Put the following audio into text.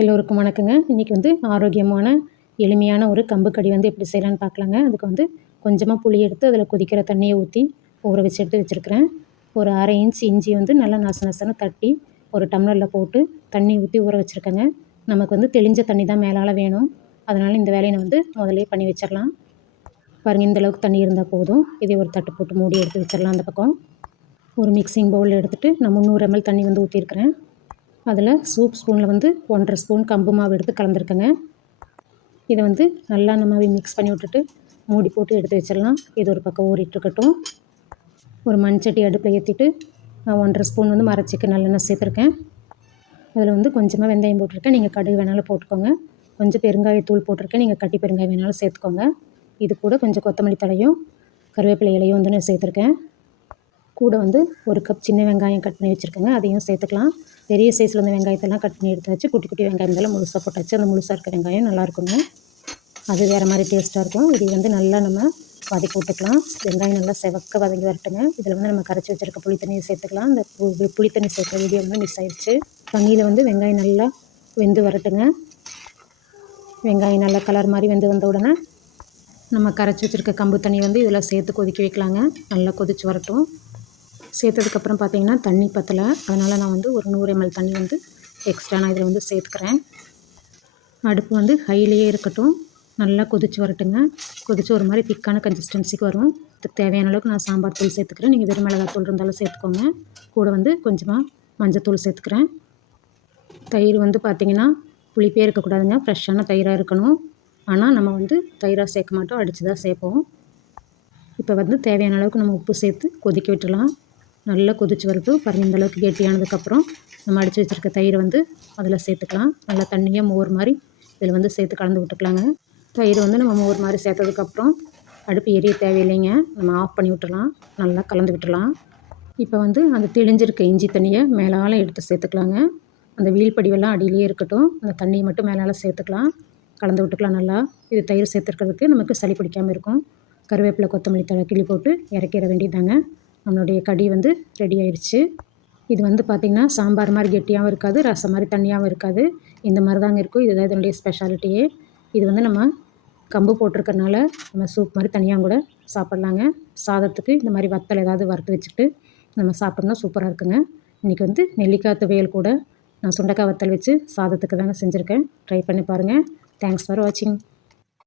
எல்லோருக்கும் வணக்கங்க. இன்றைக்கி வந்து ஆரோக்கியமான எளிமையான ஒரு கம்பு கடி வந்து எப்படி செய்யலான்னு பார்க்கலாங்க. அதுக்கு வந்து கொஞ்சமாக புளி எடுத்து அதில் கொதிக்கிற தண்ணியை ஊற்றி ஊற வச்சு எடுத்து வச்சுருக்கிறேன். ஒரு அரை இன்ச் இஞ்சி வந்து நல்லா நச நசன்னு தட்டி ஒரு டம்ளரில் போட்டு தண்ணி ஊற்றி ஊற வச்சுருக்கேங்க. நமக்கு வந்து தெளிஞ்ச தண்ணி தான் மேலால் வேணும். அதனால் இந்த வேலையை வந்து முதலே பண்ணி வச்சிடலாம் பாருங்கள் இந்த அளவுக்கு தண்ணி இருந்தால் போதும். இதே ஒரு தட்டு போட்டு மூடி எடுத்து வச்சிடலாம் அந்த பக்கம். ஒரு மிக்சிங் பவுலில் எடுத்துகிட்டு நான் முந்நூறு எம்எல் தண்ணி வந்து ஊற்றிருக்கிறேன் அதில் சூப் ஸ்பூனில் வந்து ஒன்றரை ஸ்பூன் கம்பு மாவு எடுத்து கலந்துருக்கேங்க. இதை வந்து நல்லா நம்ம மிக்ஸ் பண்ணி விட்டுட்டு மூடி போட்டு எடுத்து வச்சிடலாம். இது ஒரு பக்கம் ஊறிட்டுருக்கட்டும். ஒரு மண் சட்டி அடுப்பில் ஏற்றிட்டு நான் ஒன்றரை ஸ்பூன் வந்து மரச்சிக்கு நல்லெண்ணெய் சேர்த்துருக்கேன். அதில் வந்து கொஞ்சமாக வெந்தயம் போட்டிருக்கேன். நீங்கள் கடுகு வேணாலும் போட்டுக்கோங்க. கொஞ்சம் பெருங்காயத்தூள் போட்டிருக்கேன். நீங்கள் கட்டி பெருங்காயம் வேணாலும் சேர்த்துக்கோங்க. இது கூட கொஞ்சம் கொத்தமல்லி தழையும் கருவேப்பிலை இலையும் வந்து நான் சேர்த்துருக்கேன். கூட வந்து ஒரு கப் சின்ன வெங்காயம் கட் பண்ணி வச்சுருக்கேங்க. அதையும் சேர்த்துக்கலாம். பெரிய சைஸில் வந்து வெங்காயத்தெல்லாம் கட் பண்ணி எடுத்து வச்சு குட்டி குட்டி வெங்காயம் இருந்தாலும் முழுசாக போட்டாச்சு அந்த முழுசாக இருக்க வெங்காயம் நல்லாயிருக்குங்க அது வேறு மாதிரி டேஸ்ட்டாக இருக்கும். இது வந்து நல்லா நம்ம வதக்கி விட்டுக்கலாம். வெங்காயம் நல்லா செவக்க வதங்கி வரட்டுங்க. இதில் வந்து நம்ம கரைச்சி வச்சுருக்க புளி தண்ணியை சேர்த்துக்கலாம். அந்த புளி தண்ணி சேர்க்குற வீடியோ வந்து மிஸ் ஆயிடுச்சு தண்ணியில் வந்து வெங்காயம் நல்லா வெந்து வரட்டுங்க. வெங்காயம் நல்லா கலர் மாதிரி வெந்து வந்த உடனே நம்ம கரைச்சி வச்சுருக்க கம்பு தண்ணி வந்து இதில் சேர்த்து கொதிக்க வைக்கலாங்க. நல்லா கொதித்து வரட்டும். சேர்த்ததுக்கப்புறம் பார்த்திங்கன்னா தண்ணி பற்றலை அதனால் நான் வந்து ஒரு நூறு எம்எல் தண்ணி வந்து எக்ஸ்ட்ரா நான் இதில் வந்து சேர்த்துக்கிறேன். அடுப்பு வந்து ஹைலேயே இருக்கட்டும். நல்லா கொதித்து வரட்டுங்க. கொதித்து ஒரு மாதிரி திக்கான கன்சிஸ்டன்சிக்கு வரும். இதுக்கு தேவையான அளவுக்கு நான் சாம்பார் தூள் சேர்த்துக்கிறேன். நீங்கள் வெறும் மிளகாய் தூள் இருந்தாலும் சேர்த்துக்கோங்க. கூட வந்து கொஞ்சமாக மஞ்சத்தூள் சேர்த்துக்கிறேன். தயிர் வந்து பார்த்திங்கன்னா புளிப்பே இருக்கக்கூடாதுங்க. ஃப்ரெஷ்ஷான தயிராக இருக்கணும். ஆனால் நம்ம வந்து தயிராக சேர்க்க மாட்டோம். அடித்து தான் சேர்ப்போம். இப்போ வந்து தேவையான அளவுக்கு நம்ம உப்பு சேர்த்து கொதிக்க விட்டுடலாம். நல்லா கொதிச்சு வரட்டும். பாருங்கள் இந்தளவுக்கு கெட்டியானதுக்கப்புறம் நம்ம அடித்து வச்சுருக்க தயிர் வந்து அதில் சேர்த்துக்கலாம். நல்லா தண்ணியாக மோர் மாதிரி இதில் வந்து சேர்த்து கலந்து விட்டுக்கலாங்க. தயிர் வந்து நம்ம மோர் மாதிரி சேர்த்ததுக்கப்புறம் அடுப்பு எரிய தேவையில்லைங்க. நம்ம ஆஃப் பண்ணி விட்டுலாம் நல்லா கலந்து விட்டுலாம் இப்போ வந்து அந்த தெளிஞ்சிருக்க இஞ்சி தண்ணியை மேலால் எடுத்து சேர்த்துக்கலாங்க. அந்த வீல் படிவெல்லாம் அடியிலேயே இருக்கட்டும். அந்த தண்ணியை மட்டும் மேலால் சேர்த்துக்கலாம். கலந்து விட்டுக்கலாம் நல்லா. இது தயிர் சேர்த்துருக்கிறதுக்கு நமக்கு சளி பிடிக்காமல் இருக்கும். கருவேப்பிலை கொத்தமல்லி தழை கிள்ளி போட்டு இறக்கிற வேண்டியதாங்க நம்மளுடைய கடி வந்து ரெடி ஆயிடுச்சு இது வந்து பார்த்திங்கன்னா சாம்பார் மாதிரி கெட்டியாகவும் இருக்காது ரசம் மாதிரி தண்ணியாகவும் இருக்காது. இந்த மாதிரி தாங்க இருக்கும் இதுதான் இதனுடைய ஸ்பெஷாலிட்டியே இது வந்து நம்ம கம்பு போட்டிருக்கறனால நம்ம சூப் மாதிரி தனியாக கூட சாப்பிட்லாங்க. சாதத்துக்கு இந்த மாதிரி வத்தல் ஏதாவது வறுத்து வச்சுக்கிட்டு நம்ம சாப்பிட்டோம்னா சூப்பராக இருக்குங்க. இன்றைக்கி வந்து நெல்லிக்காய் துவையல் கூட நான் சுண்டக்காய் வத்தல் வச்சு சாதத்துக்கு தாங்க செஞ்சுருக்கேன். ட்ரை பண்ணி பாருங்கள் தேங்க்ஸ் ஃபார் வாட்சிங்